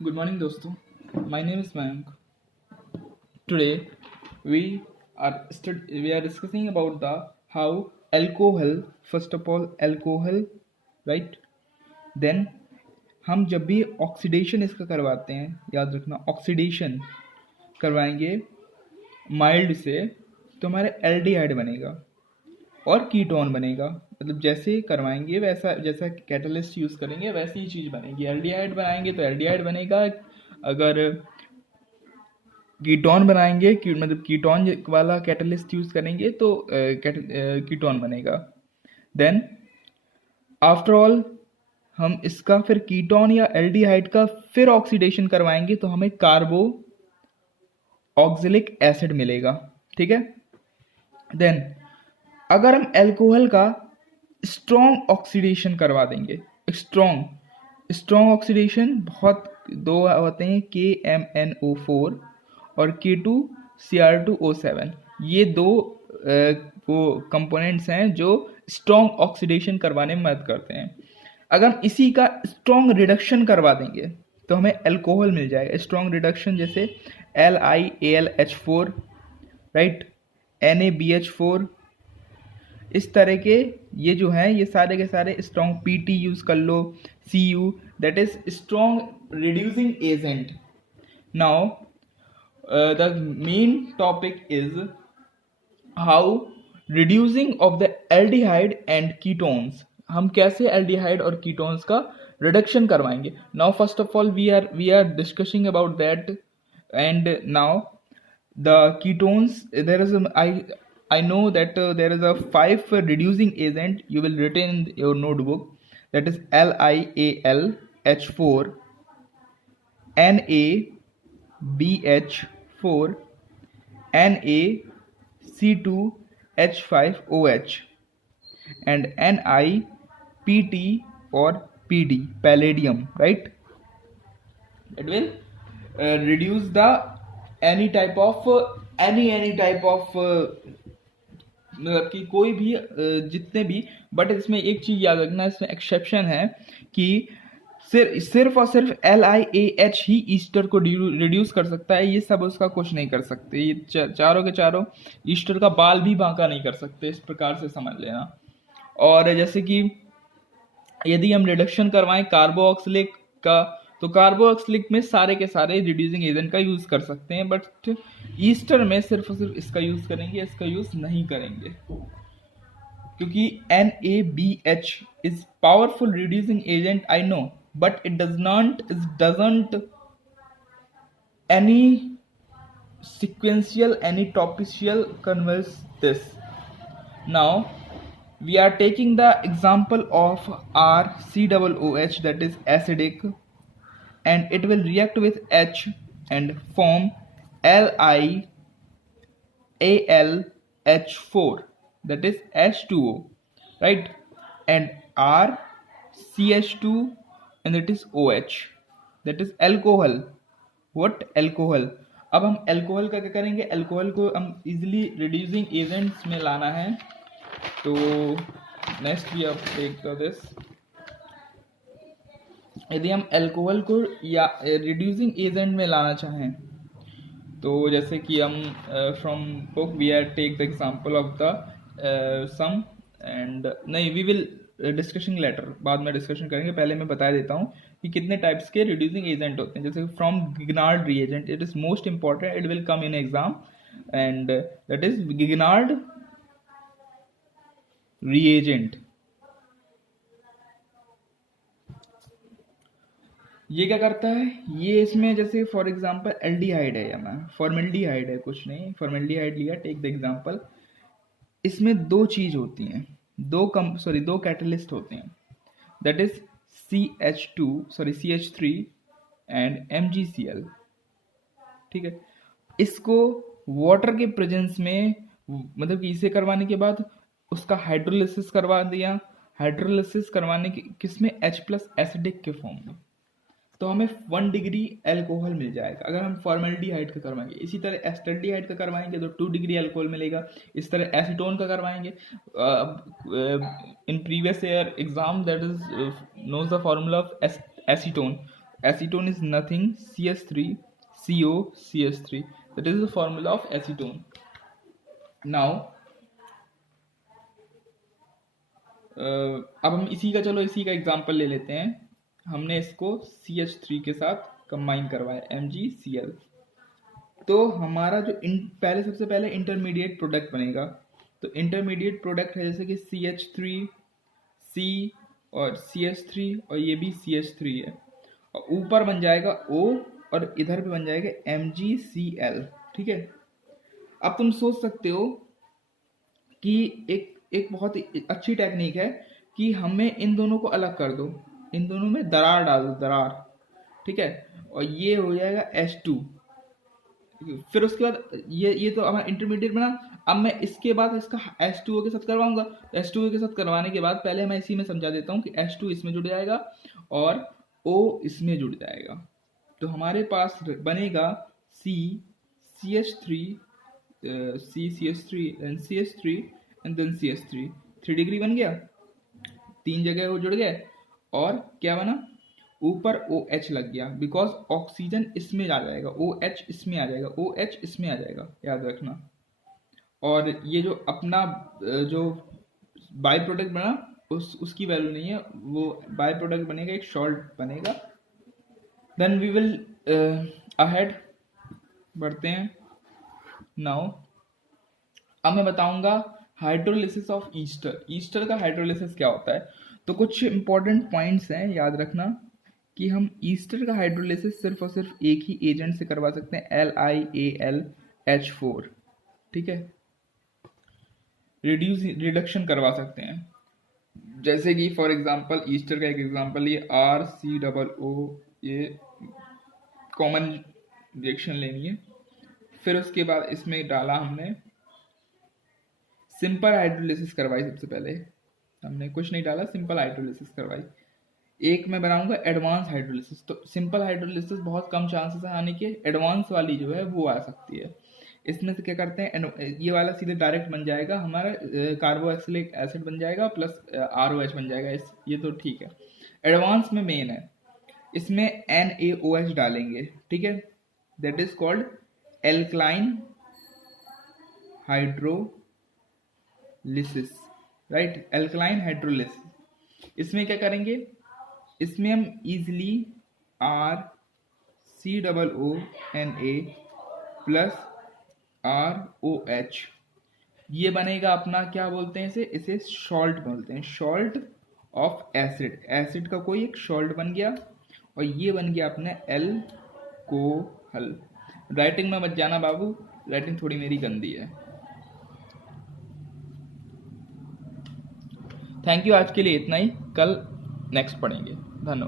Good morning, दोस्तों. My name is Mayank. Today we are discussing about the how alcohol. First of all, alcohol, right? Then हम जब भी oxidation इसका करवाते हैं, याद रखना ऑक्सीडेशन करवाएंगे माइल्ड से, तो हमारा एल्डिहाइड बनेगा और कीटोन बनेगा. मतलब जैसे करवाएंगे वैसा, जैसा कैटलिस्ट यूज़ करेंगे वैसी ही चीज़ बनेगी. एल्डिहाइड बनाएंगे तो एल्डिहाइड बनेगा. अगर कीटोन बनाएंगे मतलब कीटोन वाला कैटलिस्ट यूज़ करेंगे तो कीटोन बनेगा. देन आफ्टर ऑल हम इसका फिर कीटोन या एल्डिहाइड का फिर ऑक्सीडेशन करवाएंगे तो हमें कार्बो ऑक्सिलिक एसिड मिलेगा. ठीक है. देन अगर हम अल्कोहल का स्ट्रॉन्ग ऑक्सीडेशन करवा देंगे, स्ट्रॉन्ग ऑक्सीडेशन बहुत दो होते हैं, KMnO4 और K2Cr2O7. ये दो वो कंपोनेंट्स हैं जो स्ट्रॉन्ग ऑक्सीडेशन करवाने में मदद करते हैं. अगर हम इसी का स्ट्रॉन्ग रिडक्शन करवा देंगे तो हमें अल्कोहल मिल जाएगा. स्ट्रॉन्ग रिडक्शन जैसे LiAlH4, राइट, NaBH4, इस तरह के ये जो हैं ये सारे के सारे स्ट्रॉन्ग. PT यूज़ कर लो, Cu, that is strong reducing agent. Now the main topic is how reducing of the aldehyde and ketones. हम कैसे एल्डिहाइड और कीटोन्स का रिडक्शन करवाएंगे. Now first of all we are discussing about that. And now the ketones, there is I know that there is a 5 reducing agent you will written in your notebook, that is LiAlH4, NaBH4, NaC2H5OH, and NiPT or PD, palladium, right? It will reduce the any type of मतलब कि कोई भी जितने भी. But इसमें एक चीज़ याद रखना, इसमें एक्सेप्शन है कि सिर्फ और सिर्फ LiAH ही ईस्टर को रिड्यूस कर सकता है. ये सब उसका कुछ नहीं कर सकते. ये चारों के चारों ईस्टर का बाल भी बांका नहीं कर सकते. इस प्रकार से समझ लेना. और जैसे कि यदि हम रिडक्शन करवाएं कार्बोक्सिलिक का, तो कार्बोक्सिलिक में सारे के सारे रिड्यूसिंग एजेंट का यूज़ कर सकते हैं. बट ईस्टर में सिर्फ और सिर्फ इसका यूज़ करेंगे, इसका यूज़ नहीं करेंगे, क्योंकि NaBH is powerful reducing agent, I know, but it doesn't any sequential, any topicial converse this. Now we are taking the example of RCOOH, that is acidic, and it will react with H and form LiAlH4, that is H2O, right, and RCH2, and that is OH, that is alcohol. What? alcohol. अब हम alcohol का क्या करेंगे, alcohol को हम easily reducing agents में लाना है. तो नेक्स्ट वी अब टेक दिस. यदि हम अल्कोहल को या रिड्यूसिंग एजेंट में लाना चाहें तो जैसे कि हम from book we are take the example of the sum, and नहीं, वी विल डिस्कशन लेटर, बाद में डिस्कशन करेंगे. पहले मैं बता देता हूँ कि कितने टाइप्स के रिड्यूसिंग एजेंट होते हैं. जैसे from Grignard reagent, it is most important, it will come in exam, and that is Grignard reagent. ये क्या करता है, ये इसमें जैसे फॉर एग्जांपल एल्डिहाइड है या मैं फॉर्मेल्डिहाइड है, कुछ नहीं, फॉर्मेल्डिहाइड लिया, टेक द एग्जांपल. इसमें दो चीज होती हैं, दो कैटलिस्ट होते हैं, that is CH3 and MgCl. ठीक है. इसको वाटर के प्रेजेंस में, मतलब कि इसे करवाने के बाद उसका हाइड्रोलिसिस करवा दिया. हाइड्रोलिसिस करवाने की किसमें, H+ एसिडिक के फॉर्म में, तो हमें 1 डिग्री अल्कोहल मिल जाएगा. अगर हम फॉर्मेल्डिहाइड का करवाएंगे, इसी तरह एस्टल्डिहाइड का करवाएंगे तो 2 डिग्री अल्कोहल मिलेगा. इस तरह एसीटोन का करवाएंगे. In previous year exam, that is knows the formula of acetone. Acetone is nothing, CH3 CO CH3. That is the formula of acetone. Now अब हम इसी का एग्जांपल ले लेते हैं. हमने इसको CH3 के साथ कंबाइन करवाया MgCl. तो हमारा जो सबसे पहले इंटरमीडिएट प्रोडक्ट बनेगा. तो इंटरमीडिएट प्रोडक्ट है जैसे कि CH3 C और CH3 और ये भी CH3 है, और ऊपर बन जाएगा O और इधर भी बन जाएगा MgCl. ठीक है. अब तुम सोच सकते हो कि एक बहुत अच्छी टेक्निक है कि हमें इन दोनों को अलग कर दो, इन दोनों में दरार डाल दो, दरार. ठीक है. और ये हो जाएगा H2. फिर उसके बाद ये तो हमारा इंटरमीडिएट बना. अब मैं इसके बाद इसका H2O के साथ करवाऊंगा. H2O के साथ करवाने के बाद पहले मैं इसी में समझा देता हूँ कि H2 इसमें जुड़ जाएगा और O इसमें जुड़ जाएगा. तो हमारे पास बनेगा CH3 and CH3 and then CH3. 3 degree बन गया, 3 जगह वो जुड़ गए. और क्या बना, ऊपर OH लग गया, बिकॉज ऑक्सीजन इसमें आ जाएगा, OH इसमें आ जाएगा, OH इसमें आ जाएगा, याद रखना. और ये जो अपना जो बाई प्रोडक्ट बना उसकी वैल्यू नहीं है, वो बाई प्रोडक्ट बनेगा, एक सॉल्ट बनेगा. देन वी विल अहेड बढ़ते हैं. नाउ अब मैं बताऊंगा हाइड्रोलिसिस ऑफ ईस्टर. ईस्टर का हाइड्रोलिसिस क्या होता है. तो कुछ इंपॉर्टेंट पॉइंट्स हैं, याद रखना कि हम ईस्टर का हाइड्रोलिसिस सिर्फ और सिर्फ एक ही एजेंट से करवा सकते हैं, LiAlH4. ठीक है. रिडक्शन करवा सकते हैं, जैसे कि फॉर एग्जांपल ईस्टर का एक एग्जांपल ये RCOO, ये कॉमन रिएक्शन लेनी है. फिर उसके बाद इसमें डाला हमने सिंपल हाइड्रोलिसिस करवाई. सबसे पहले हमने कुछ नहीं डाला, सिंपल हाइड्रोलिसिस करवाई. एक मैं बनाऊंगा एडवांस हाइड्रोलिसिस. तो सिंपल हाइड्रोलिसिस बहुत कम चांसेस है आने के, एडवांस वाली जो है वो आ सकती है. इसमें से क्या करते हैं, ये वाला सीधे डायरेक्ट बन जाएगा हमारा कार्बोक्सिलिक एसिड बन जाएगा प्लस ROH बन जाएगा. ये तो ठीक है. एडवांस में मेन है, इसमें NaOH डालेंगे. ठीक है. That is called alkaline hydrolysis. Right, alkaline hydrolysis. इसमें क्या करेंगे, इसमें हम इजिली RCOONA प्लस ROH, ये बनेगा अपना, क्या बोलते हैं इसे सॉल्ट बोलते हैं, सॉल्ट ऑफ एसिड. एसिड का कोई एक सॉल्ट बन गया, और ये बन गया अपना एल्कोहल. राइटिंग में मत जाना बाबू, राइटिंग थोड़ी मेरी गंदी है. Thank you. आज के लिए इतना ही, कल नेक्स्ट पढ़ेंगे. धन्यवाद.